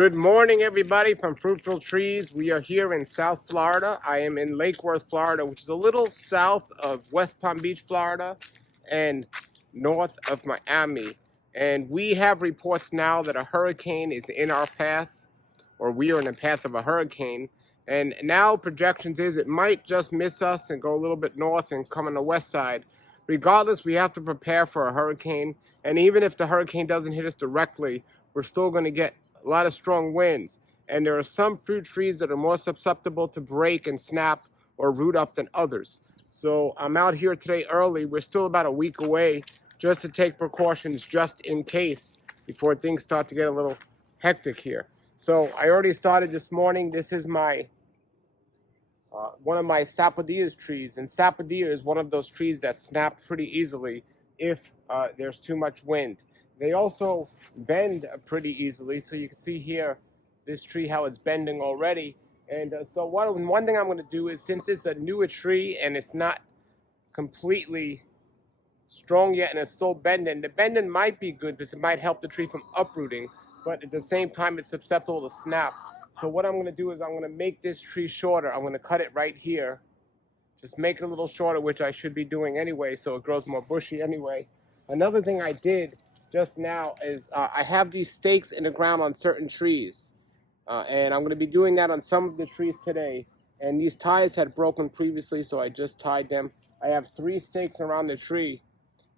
Good morning, everybody, from Fruitful Trees. We are here in South Florida. I am in Lake Worth, Florida, which is a little south of West Palm Beach, Florida, and north of Miami. And we have reports now that a hurricane is in our path, or we are in the path of a hurricane. And now projections is it might just miss us and go a little bit north and come on the west side. Regardless, we have to prepare for a hurricane. And even if the hurricane doesn't hit us directly, we're still going to get a lot of strong winds, and there are some fruit trees that are more susceptible to break and snap or root up than others. So I'm out here today early. We're still about a week away, just to take precautions just in case before things start to get a little hectic here. So I already started this morning. This is my one of my sapodilla trees, and sapodilla is one of those trees that snap pretty easily if there's too much wind. They also bend pretty easily, so you can see here this tree how it's bending already. And so one thing I'm going to do is, since it's a newer tree and it's not completely strong yet and it's still bending, the bending might be good because it might help the tree from uprooting, but at the same time it's susceptible to snap. So what I'm going to do is I'm going to make this tree shorter. I'm going to cut it right here, just make it a little shorter, which I should be doing anyway, so it grows more bushy anyway. Another thing I did just now is I have these stakes in the ground on certain trees, and I'm going to be doing that on some of the trees today. And these ties had broken previously, so I just tied them. I have 3 stakes around the tree,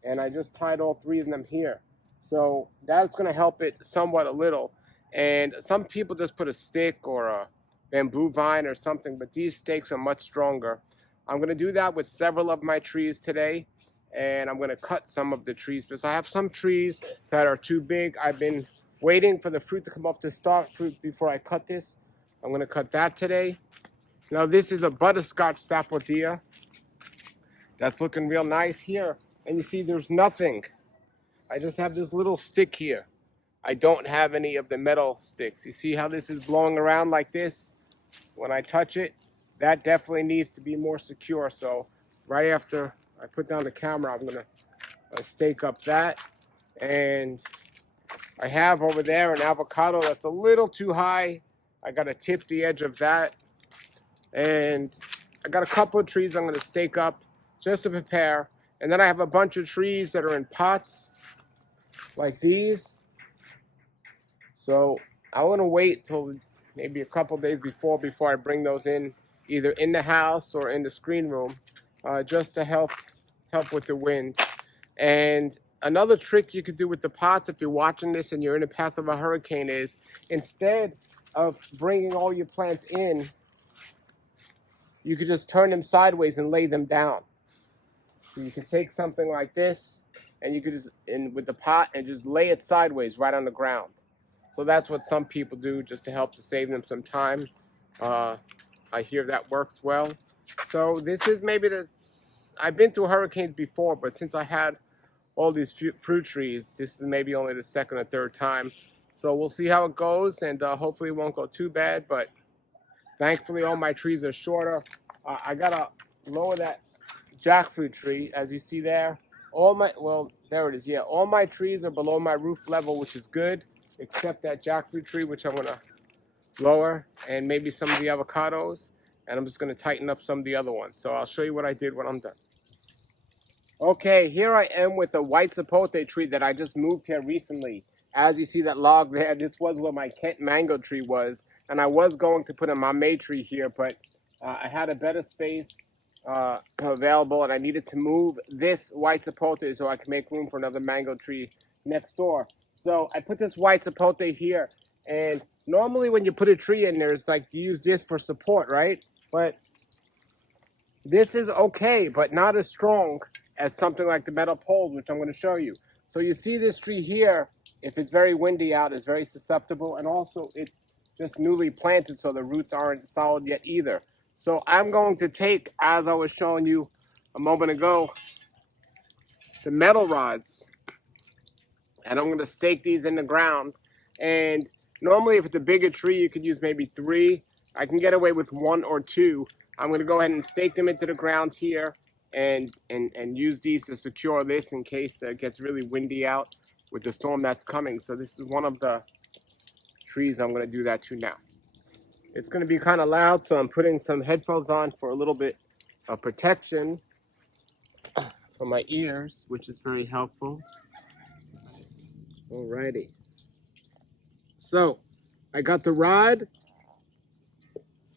and I just tied all 3 of them here. So that's going to help it somewhat a little. And some people just put a stick or a bamboo vine or something, but these stakes are much stronger. I'm going to do that with several of my trees today. And I'm going to cut some of the trees because I have some trees that are too big. I've been waiting for the fruit to come off the stalk fruit before I cut this. I'm going to cut that today. Now this is a butterscotch sapodilla that's looking real nice here. And you see there's nothing. I just have this little stick here. I don't have any of the metal sticks. You see how this is blowing around like this? When I touch it, that definitely needs to be more secure. So right after I put down the camera, I'm going to stake up that. And I have over there an avocado that's a little too high. I got to tip the edge of that. And I got a couple of trees I'm going to stake up just to prepare. And then I have a bunch of trees that are in pots like these. So I want to wait till maybe a couple days before I bring those in, either in the house or in the screen room, just to help with the wind. And another trick you could do with the pots, if you're watching this and you're in the path of a hurricane, is instead of bringing all your plants in, you could just turn them sideways and lay them down. So you could take something like this and you could just, with the pot, and just lay it sideways right on the ground. So that's what some people do, just to help to save them some time. I hear that works well. So this is maybe I've been through hurricanes before, but since I had all these fruit trees, this is maybe only the 2nd or 3rd time. So we'll see how it goes, and hopefully it won't go too bad. But thankfully all my trees are shorter. I gotta lower that jackfruit tree, as you see there. There it is. Yeah, all my trees are below my roof level, which is good, except that jackfruit tree, which I'm gonna lower, and maybe some of the avocados. And I'm just gonna tighten up some of the other ones. So I'll show you what I did when I'm done. Okay, here I am with a white sapote tree that I just moved here recently. As you see that log there, this was where my Kent mango tree was. And I was going to put a mamey tree here, but I had a better space available, and I needed to move this white sapote so I could make room for another mango tree next door. So I put this white sapote here, and normally when you put a tree in there, it's like you use this for support, right? But this is okay, but not as strong as something like the metal poles, which I'm going to show you. So you see this tree here, if it's very windy out, it's very susceptible, and also it's just newly planted, so the roots aren't solid yet either. So I'm going to take, as I was showing you a moment ago, the metal rods, and I'm going to stake these in the ground. And normally if it's a bigger tree, you could use maybe 3. I can get away with 1 or 2. I'm going to go ahead and stake them into the ground here and use these to secure this in case it gets really windy out with the storm that's coming. So this is one of the trees, I'm going to do that too now. It's going to be kind of loud, so I'm putting some headphones on for a little bit of protection for my ears, which is very helpful. Alrighty. So, I got the rod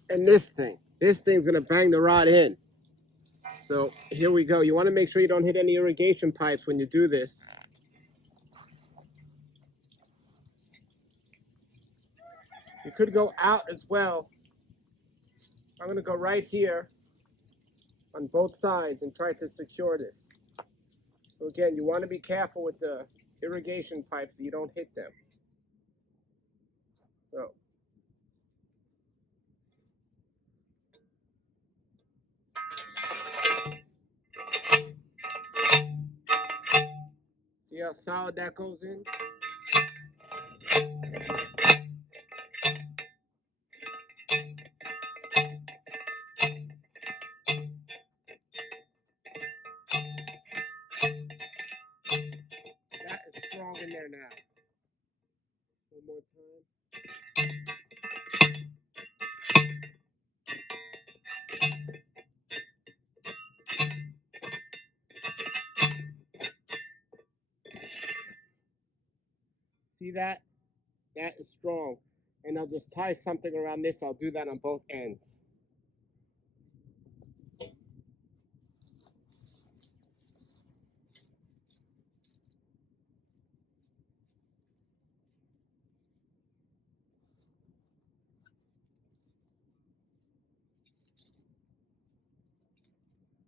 and this thing. This thing's going to bang the rod in. So, here we go. You want to make sure you don't hit any irrigation pipes when you do this. You could go out as well. I'm going to go right here on both sides and try to secure this. So again, you want to be careful with the irrigation pipes so you don't hit them. So. See how solid that goes in? That is strong in there now. One more time. See that? That is strong. And I'll just tie something around this. I'll do that on both ends.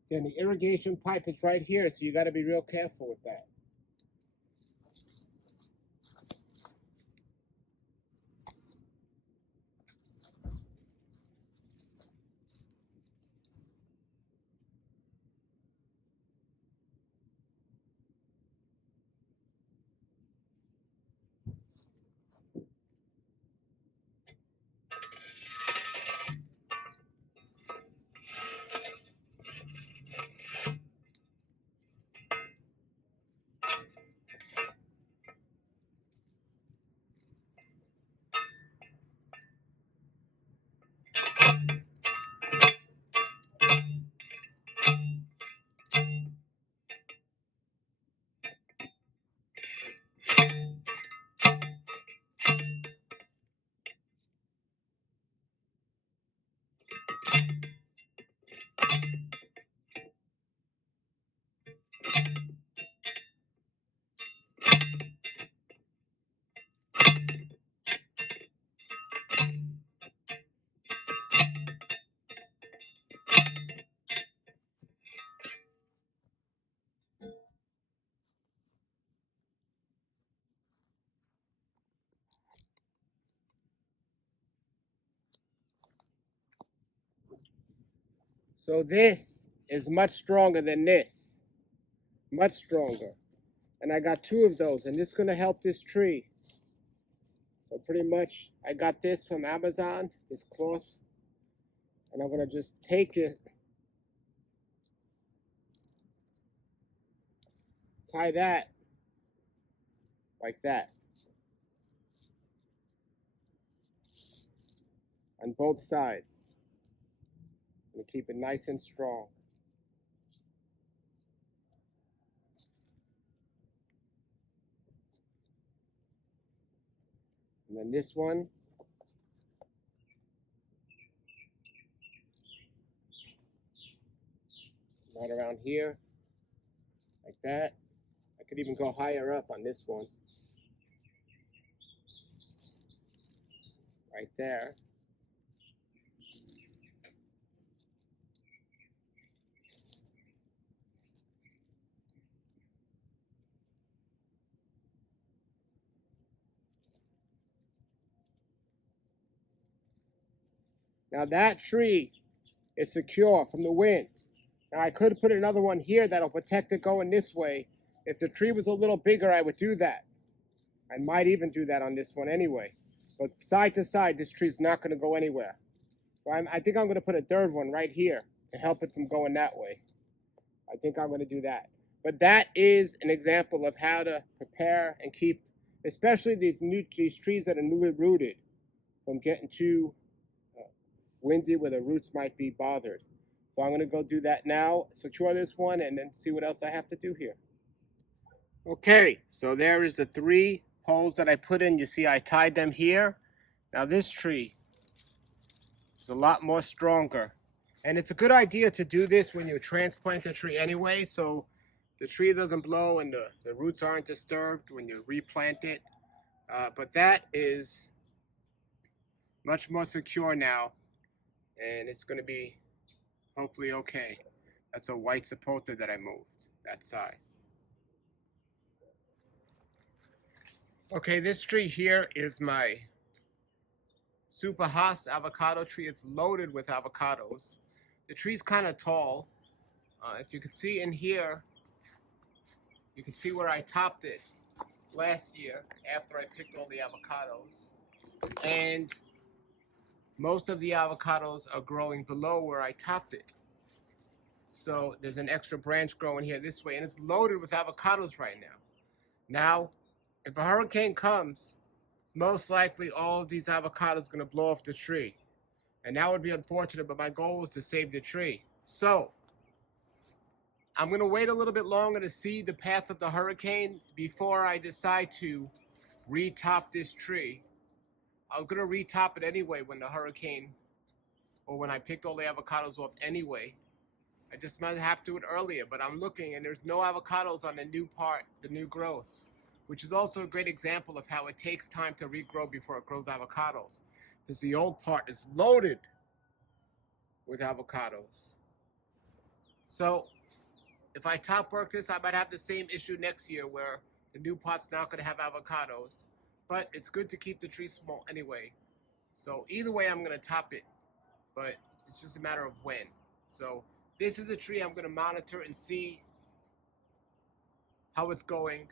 Again, the irrigation pipe is right here, so you got to be real careful with that. So this is much stronger than this. Much stronger. And I got two of those, and this is going to help this tree. So pretty much, I got this from Amazon, this cloth. And I'm going to just take it, tie that, like that. On both sides. And keep it nice and strong. And then this one. Right around here. Like that. I could even go higher up on this one. Right there. Now that tree is secure from the wind. Now I could put another one here that'll protect it going this way. If the tree was a little bigger, I would do that. I might even do that on this one anyway. But side to side, this tree's not going to go anywhere. So I think I'm going to put a third one right here to help it from going that way. I think I'm going to do that. But that is an example of how to prepare and keep, especially these trees that are newly rooted. from getting too windy where the roots might be bothered. So I'm going to go do that now, secure this one, and then see what else I have to do here. Okay, so there is the 3 poles that I put in. You see I tied them here. Now this tree is a lot more stronger. And it's a good idea to do this when you transplant a tree anyway, so the tree doesn't blow and the roots aren't disturbed when you replant it. But that is much more secure now, and it's going to be hopefully okay. That's a white sapota that I moved, that size. Okay, this tree here is my Super Haas avocado tree. It's loaded with avocados. The tree's kind of tall. If you could see in here, you can see where I topped it last year after I picked all the avocados. And most of the avocados are growing below where I topped it. So there's an extra branch growing here this way, and it's loaded with avocados right now. Now, if a hurricane comes, most likely all of these avocados are going to blow off the tree. And that would be unfortunate, but my goal was to save the tree. So, I'm going to wait a little bit longer to see the path of the hurricane before I decide to retop this tree. I was going to retop it anyway when the hurricane, or when I picked all the avocados off anyway. I just might have to do it earlier, but I'm looking and there's no avocados on the new part, the new growth, which is also a great example of how it takes time to regrow before it grows avocados. Because the old part is loaded with avocados. So if I top work this, I might have the same issue next year where the new pot's not going to have avocados. But it's good to keep the tree small anyway. So either way, I'm going to top it, but it's just a matter of when. So this is a tree I'm going to monitor and see how it's going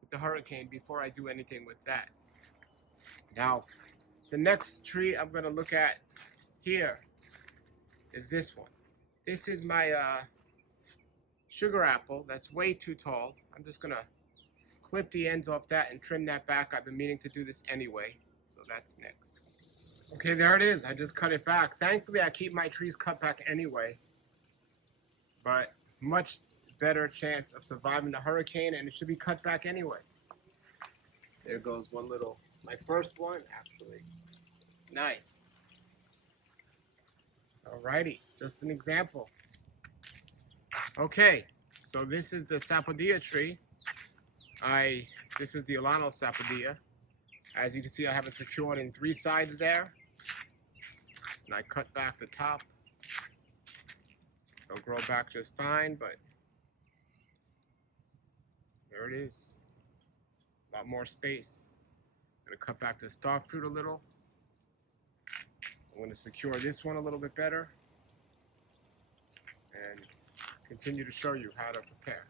with the hurricane before I do anything with that. Now, the next tree I'm going to look at here is this one. This is my sugar apple that's way too tall. I'm just going to clip the ends off that and trim that back. I've been meaning to do this anyway, so that's next. Okay, there it is. I just cut it back. Thankfully, I keep my trees cut back anyway, but much better chance of surviving the hurricane, and it should be cut back anyway. There goes one little, my first one, actually. Nice. Alrighty, just an example. Okay, so this is the sapodilla tree. This is the Olano sapodilla. As you can see, I have it secured in 3 sides there. And I cut back the top. It'll grow back just fine, but there it is. A lot more space. I'm gonna cut back the star fruit a little. I'm gonna secure this one a little bit better. And continue to show you how to prepare.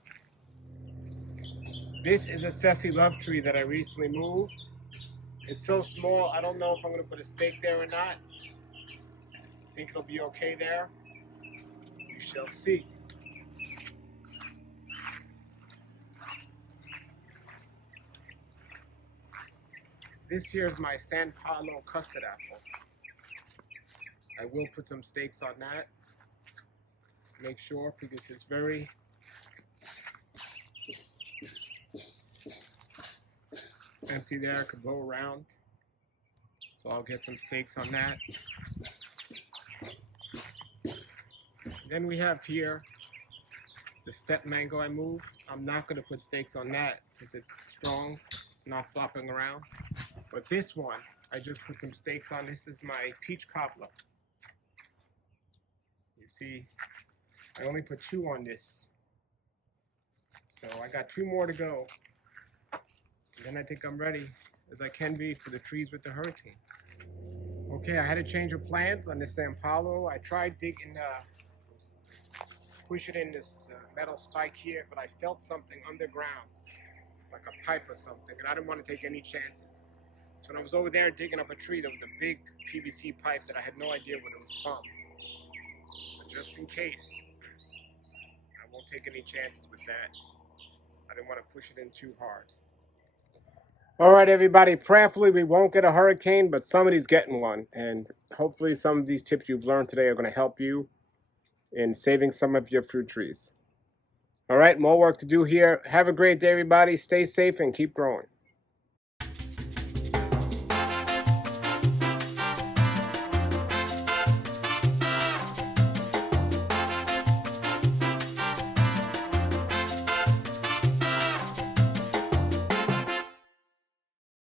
This is a Ceci love tree that I recently moved. It's so small, I don't know if I'm gonna put a stake there or not. I think it'll be okay there. We shall see. This here is my San Paulo custard apple. I will put some stakes on that. Make sure, because it's very empty there, it could blow around. So I'll get some stakes on that. Then we have here the step mango I moved. I'm not going to put stakes on that because it's strong. It's not flopping around. But this one, I just put some stakes on. This is my peach cobbler. You see, I only put 2 on this. So I got 2 more to go. And then I think I'm ready as I can be for the trees with the hurricane. Okay, I had to change of plans on this San Paulo. I tried digging, pushing in this metal spike here, but I felt something underground, like a pipe or something, and I didn't want to take any chances. So when I was over there digging up a tree, there was a big PVC pipe that I had no idea what it was from. But just in case, I won't take any chances with that. I didn't want to push it in too hard. All right, everybody. Prayerfully, we won't get a hurricane, but somebody's getting one. And hopefully some of these tips you've learned today are going to help you in saving some of your fruit trees. All right, more work to do here. Have a great day, everybody. Stay safe and keep growing.